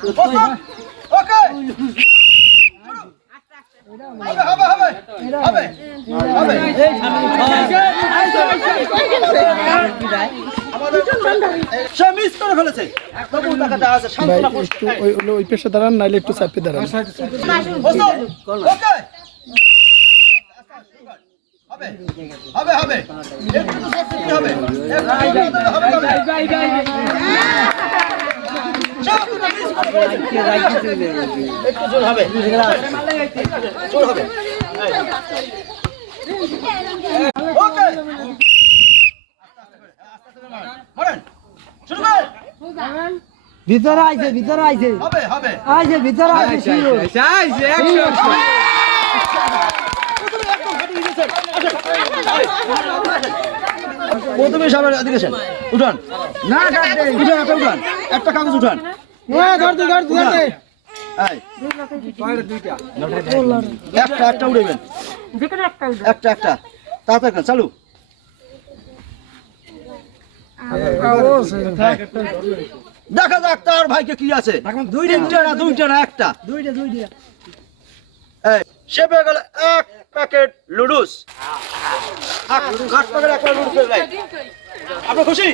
ওকে হবে হবে হবে হবে সে মিস করে ফেলেছে তবু টাকাটা আছে শান্তনা একটু ওই পেশে দাঁড়ান নাইলে একটু চাপে দাঁড়ান ওকে হবে হবে হবে একটু তো সত্যি হবে একটু জোর হবে জোর হবে ওকে মারেন শুরু করেন ভিতরে আইছে হবে হবে আইছে ভিতরে আইছে শিওর আইছে অ্যাকশন প্রথমে সবাই এদিকে আসেন উঠান না কাটে উঠান একটা কাগজ উঠান গাড়ি এই একটা উড়াবেন একটা তাড়াতাড়ি চালু দেখা যাক তার ভাইকে কি আছে দুইটা না একটা এই সে পেয়ে গেল এক প্যাকেট লুডুস আট প্যাকেট একটা লুডুস ভাই আপনি খুশি